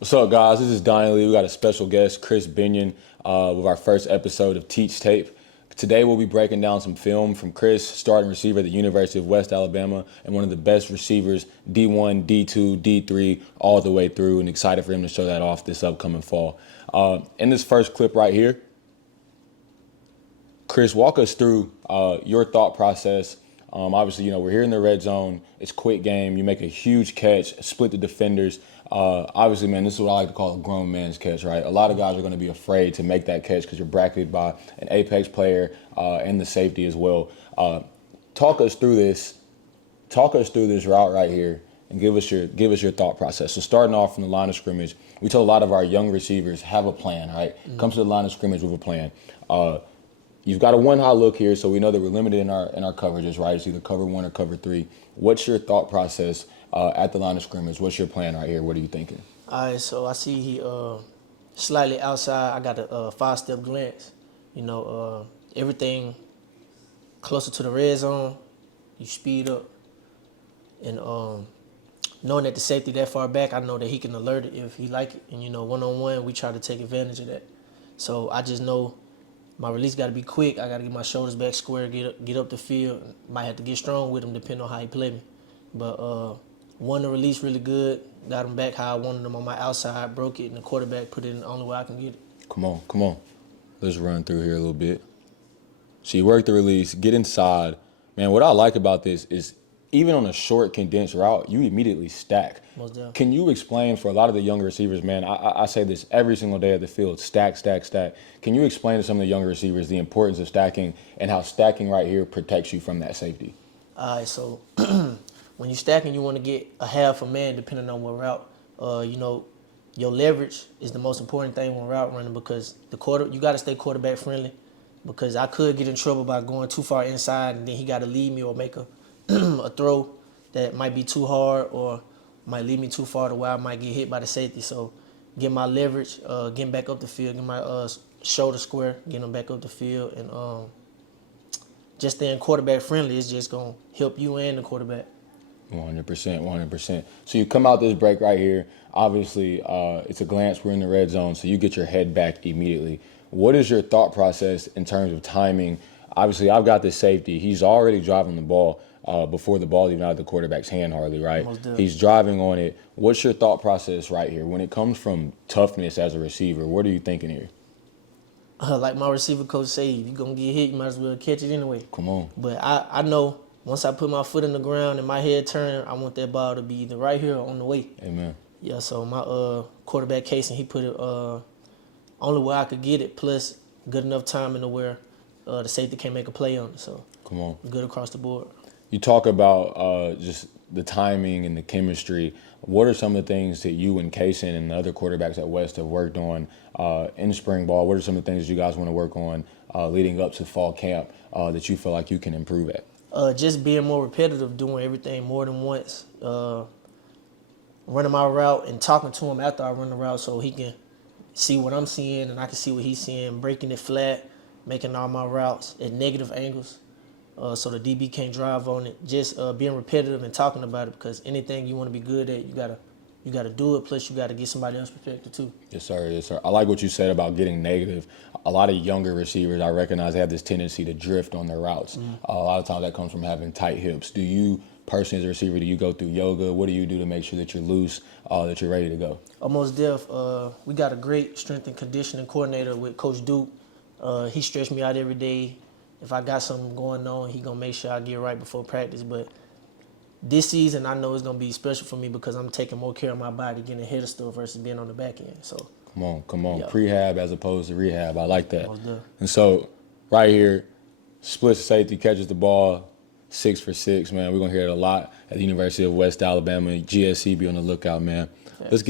What's up, guys? This is Donnie. We got a special guest, Khris Binion, with our first episode of Teach Tape. Today, we'll be breaking down some film from Khris, starting receiver at the University of West Alabama, and one of the best receivers, D1, D2, D3, all the way through, and excited for him to show that off this upcoming fall. In this first clip right here, Khris, walk us through your thought process. Obviously, we're here in the red zone. It's a quick game. You make a huge catch, split the defenders. Obviously, man, this is what I like to call a grown man's catch, right? A lot of guys are going to be afraid to make that catch because you're bracketed by an apex player and the safety as well. Talk us through this. Talk us through this route right here and give us your thought process. So starting off from the line of scrimmage, we tell a lot of our young receivers have a plan, right? Come to the line of scrimmage with a plan. You've got a one-high look here, so we know that we're limited in our coverages, right? It's either cover one or cover three. What's your thought process at the line of scrimmage? What's your plan right here? What are you thinking? All right, so I see he slightly outside. I got a five-step glance. Everything closer to the red zone, you speed up. And knowing that the safety that far back, I know that he can alert it if he like it. And, one-on-one, we try to take advantage of that. So I just know my release got to be quick. I got to get my shoulders back square, get up the field. Might have to get strong with him depending on how he play me. But won the release really good. Got him back how I wanted him on my outside. Broke it, and the quarterback put it in the only way I can get it. Come on. Let's run through here a little bit. So you work the release, get inside. Man, what I like about this is even on a short, condensed route, you immediately stack. Most definitely. Can you explain for a lot of the younger receivers, man, I say this every single day at the field, stack. Can you explain to some of the younger receivers the importance of stacking and how stacking right here protects you from that safety? All right, so when you're stacking, you want to get a half a man depending on what route. Your leverage is the most important thing when route running because you got to stay quarterback friendly because I could get in trouble by going too far inside and then he got to lead me or make a throw that might be too hard or might lead me too far to where I might get hit by the safety. So get my leverage, getting back up the field, get my shoulder square, getting them back up the field, and just staying quarterback friendly is just going to help you and the quarterback. 100%. So you come out this break right here. Obviously, it's a glance. We're in the red zone, so you get your head back immediately. What is your thought process in terms of timing? Obviously, I've got this safety. He's already driving the ball before the ball's even out of the quarterback's hand hardly, right? He's driving on it. What's your thought process right here? When it comes from toughness as a receiver, what are you thinking here? Like my receiver coach say, if you're going to get hit, you might as well catch it anyway. Come on. But I know once I put my foot in the ground and my head turn, I want that ball to be either right here or on the way. Amen. Yeah, so my quarterback casing, he put it only where I could get it, plus good enough timing to where the safety can't make a play on it. So come on, good across the board. You talk about just the timing and the chemistry. What are some of the things that you and Kaysen and the other quarterbacks at West have worked on in spring ball? What are some of the things that you guys want to work on leading up to fall camp that you feel like you can improve at? Just being more repetitive, doing everything more than once, running my route and talking to him after I run the route so he can see what I'm seeing and I can see what he's seeing, breaking it flat, making all my routes at negative angles so the DB can't drive on it. Just being repetitive and talking about it because anything you want to be good at, you gotta do it, plus you got to get somebody else protected too. Yes, sir. I like what you said about getting negative. A lot of younger receivers, I recognize, they have this tendency to drift on their routes. A lot of times that comes from having tight hips. Do you personally as a receiver, do you go through yoga? What do you do to make sure that you're loose, that you're ready to go? Almost deaf. We got a great strength and conditioning coordinator with Coach Duke. He stretched me out every day. If I got something going on, he going to make sure I get right before practice. But this season, I know it's going to be special for me because I'm taking more care of my body, getting ahead of stuff versus being on the back end. So Come on. Yep. Prehab as opposed to rehab. I like that. Almost done. And so right here, splits safety, catches the ball, 6 for 6, man. We're going to hear it a lot at the University of West Alabama. GSC, be on the lookout, man. Thanks. Let's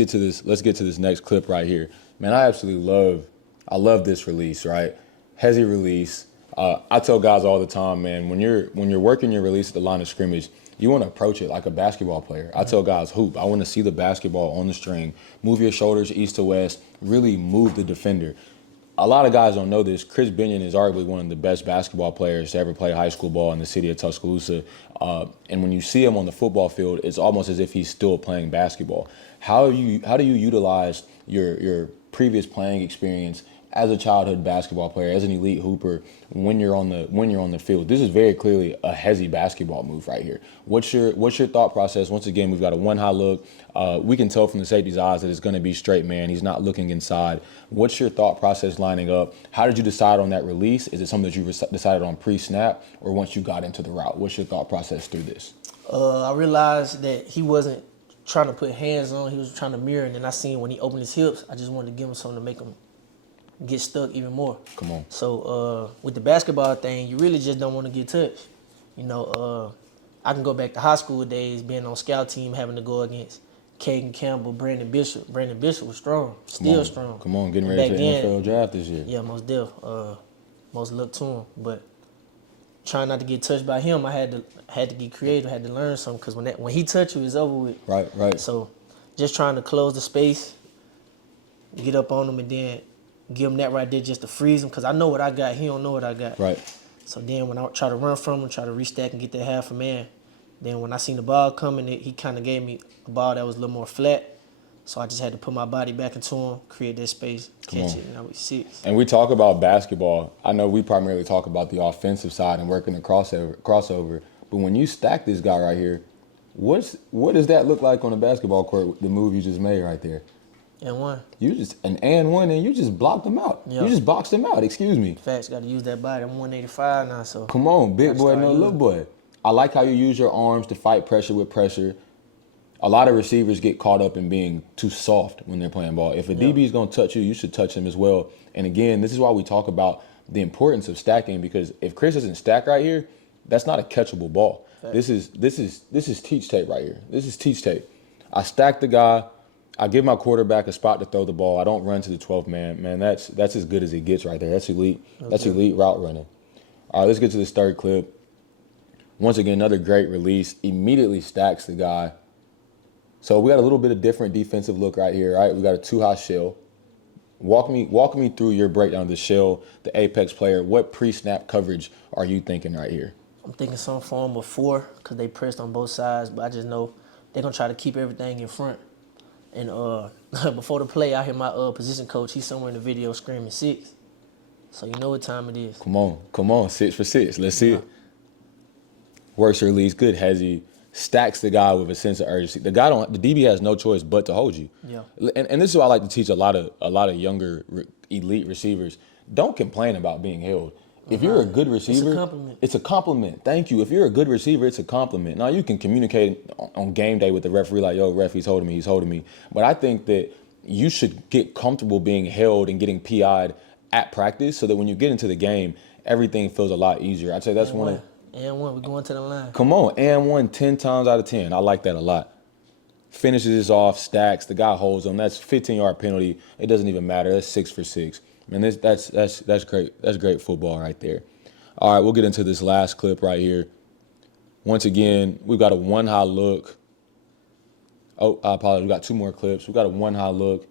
get to this next clip right here. Man, I absolutely love this release, right? Hezzy release. I tell guys all the time, man, when you're working your release at the line of scrimmage, you want to approach it like a basketball player. I tell guys, hoop. I want to see the basketball on the string. Move your shoulders east to west. Really move the defender. A lot of guys don't know this. Khris Binion is arguably one of the best basketball players to ever play high school ball in the city of Tuscaloosa. And when you see him on the football field, it's almost as if he's still playing basketball. How do you utilize your previous playing experience as a childhood basketball player, as an elite hooper, when you're on the field? This is very clearly a hezzy basketball move right here. What's your thought process? Once again, we've got a one high look. We can tell from the safety's eyes that it's going to be straight man. He's not looking inside. What's your thought process lining up? How did you decide on that release? Is it something that you decided on pre-snap, or once you got into the route? What's your thought process through this? I realized that he wasn't trying to put hands on. He was trying to mirror, and then I seen when he opened his hips, I just wanted to give him something to make him get stuck even more. Come on. So with the basketball thing, you really just don't want to get touched. You know, I can go back to high school days, being on scout team, having to go against Caden Campbell, Brandon Bishop. Brandon Bishop was strong, still strong. Come on, getting ready for the NFL draft this year. Yeah, most def. Most look to him, but trying not to get touched by him, I had to get creative, had to learn something, because when he touched you, it's over with. Right. So just trying to close the space, get up on him, and then give him that right there just to freeze him, because I know what I got. He don't know what I got. Right. So then when I try to run from him, try to restack and get that half a man, then when I seen the ball coming, he kind of gave me a ball that was a little more flat. So I just had to put my body back into him, create that space, catch it, and I was 6. And we talk about basketball. I know we primarily talk about the offensive side and working the crossover. But when you stack this guy right here, what does that look like on a basketball court, the move you just made right there? And one. You just blocked him out. Yeah. You just boxed him out, excuse me. Facts, got to use that body. I'm 185 now, so. Come on, big boy, no little boy. I like how you use your arms to fight pressure with pressure. A lot of receivers get caught up in being too soft when they're playing ball. If a DB is going to touch you, you should touch him as well. And again, this is why we talk about the importance of stacking, because if Khris doesn't stack right here, that's not a catchable ball. This is teach tape right here. This is teach tape. I stack the guy. I give my quarterback a spot to throw the ball. I don't run to the 12th man. Man, that's as good as it gets right there. That's elite. That's elite route running. All right, let's get to this third clip. Once again, another great release. Immediately stacks the guy. So we got a little bit of different defensive look right here, right? We got a two-high shell. Walk me through your breakdown of the shell, the apex player. What pre-snap coverage are you thinking right here? I'm thinking some form of 4, because they pressed on both sides, but I just know they're going to try to keep everything in front. And before the play, I hear my position coach, he's somewhere in the video screaming 6. So you know what time it is. Come on, 6 for 6. Let's see it. Works release, good hezzy. Stacks the guy with a sense of urgency. The DB has no choice but to hold you. Yeah. And this is what I like to teach a lot of younger elite receivers. Don't complain about being held. If you're a good receiver, it's a compliment. It's a compliment. Thank you. If you're a good receiver, it's a compliment. Now you can communicate on game day with the referee like, yo, ref, he's holding me. But I think that you should get comfortable being held and getting PI'd at practice, so that when you get into the game, everything feels a lot easier. I'd say that's one of. And one, we're going to the line. Come on, and 1 10 times out of 10. I like that a lot. Finishes this off, stacks. The guy holds him. That's 15-yard penalty. It doesn't even matter. That's 6 for 6. Man, that's great. That's great football right there. All right, we'll get into this last clip right here. Once again, we've got a one-high look. Oh, I apologize. We got 2 more clips. We got a one-high look.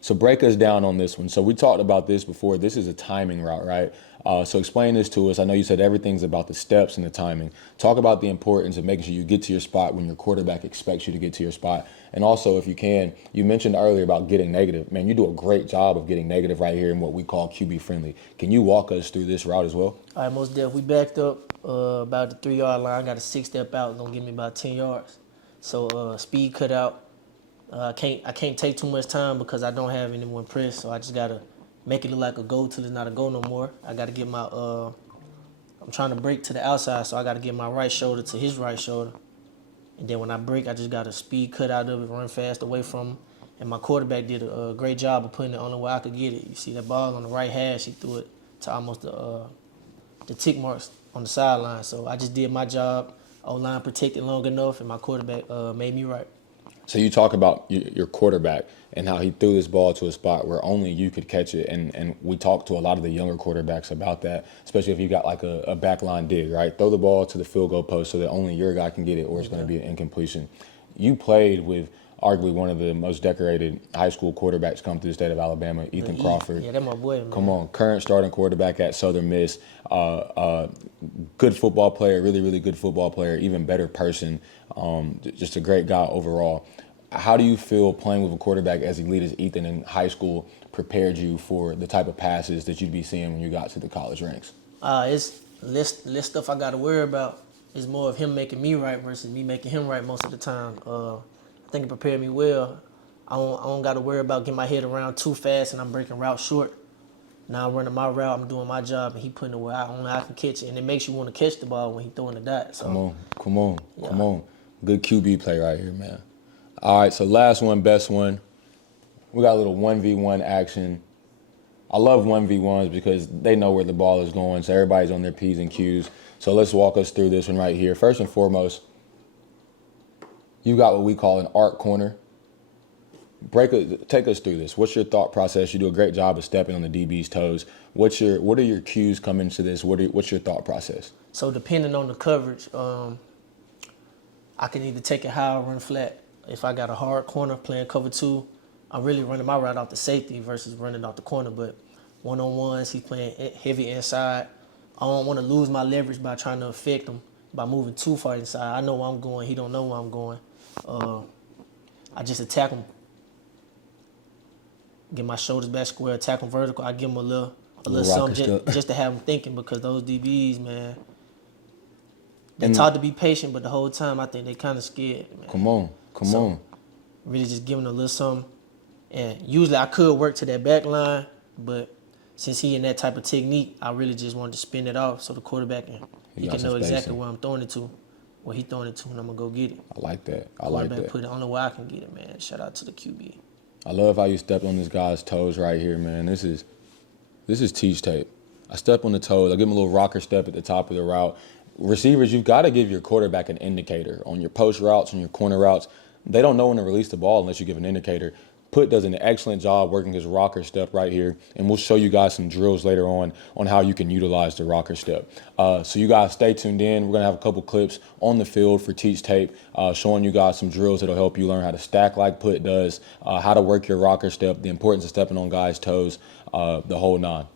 So break us down on this one. So we talked about this before. This is a timing route, right? So explain this to us. I know you said everything's about the steps and the timing. Talk about the importance of making sure you get to your spot when your quarterback expects you to get to your spot. And also, if you can, you mentioned earlier about getting negative. Man, you do a great job of getting negative right here in what we call QB friendly. Can you walk us through this route as well? All right, most definitely. We backed up about the 3-yard line. Got a 6-step out. It's going to give me about 10 yards. So speed cut out. I can't take too much time because I don't have anyone pressed, so I just gotta make it look like a go till it's not a go no more. I gotta get my I'm trying to break to the outside, so I gotta get my right shoulder to his right shoulder. And then when I break, I just got a speed cut out of it, run fast away from him. And my quarterback did a great job of putting it only where I could get it. You see that ball on the right hash, he threw it to almost the tick marks on the sideline. So I just did my job. O-line protected long enough, and my quarterback made me right. So you talk about your quarterback and how he threw this ball to a spot where only you could catch it. And we talk to a lot of the younger quarterbacks about that, especially if you got like a backline dig, right? Throw the ball to the field goal post so that only your guy can get it, or it's going to be an incompletion. You played with arguably one of the most decorated high school quarterbacks come through the state of Alabama, Ethan Crawford. Yeah, that's my boy, man. Come on, current starting quarterback at Southern Miss. Good football player, really, really good football player, even better person. Just a great guy overall. How do you feel playing with a quarterback as elite as Ethan in high school prepared you for the type of passes that you'd be seeing when you got to the college ranks? It's less stuff I got to worry about. It's more of him making me right versus me making him right most of the time. I think it prepared me well. I don't got to worry about getting my head around too fast and I'm breaking route short. Now I'm running my route, I'm doing my job, and he putting it where only I can catch it. And it makes you want to catch the ball when he throwing the dot. So. Come on. Good QB play right here, man. All right, so last one, best one. We got a little 1v1 action. I love 1v1s because they know where the ball is going, so everybody's on their P's and Q's. So let's walk us through this one right here. First and foremost, you got what we call an arc corner. Take us through this. What's your thought process? You do a great job of stepping on the DB's toes. What are your cues coming into this? What's your thought process? So depending on the coverage, I can either take it high or run flat. If I got a hard corner playing cover 2, I'm really running my route off the safety versus running off the corner. But one-on-ones, he's playing heavy inside. I don't want to lose my leverage by trying to affect him by moving too far inside. I know where I'm going. He don't know where I'm going. I just attack him. Get my shoulders back square, attack him vertical. I give him a little something just to have him thinking because those DBs, man, they're taught to be patient, but the whole time I think they kind of scared, man. Come on. Really just giving a little something. And usually I could work to that back line, but since he in that type of technique, I really just wanted to spin it off so the quarterback can know exactly where I'm throwing it to, where he throwing it to, and I'm going to go get it. I like that. Put it on the way I can get it, man. Shout out to the QB. I love how you stepped on this guy's toes right here, man. This is teach tape. I step on the toes. I give him a little rocker step at the top of the route. Receivers, you've got to give your quarterback an indicator on your post routes, on your corner routes. They don't know when to release the ball unless you give an indicator. Put does an excellent job working his rocker step right here, and we'll show you guys some drills later on how you can utilize the rocker step. So you guys stay tuned in. We're going to have a couple clips on the field for Teach Tape, showing you guys some drills that'll help you learn how to stack like Put does, how to work your rocker step, the importance of stepping on guys' toes, the whole nine.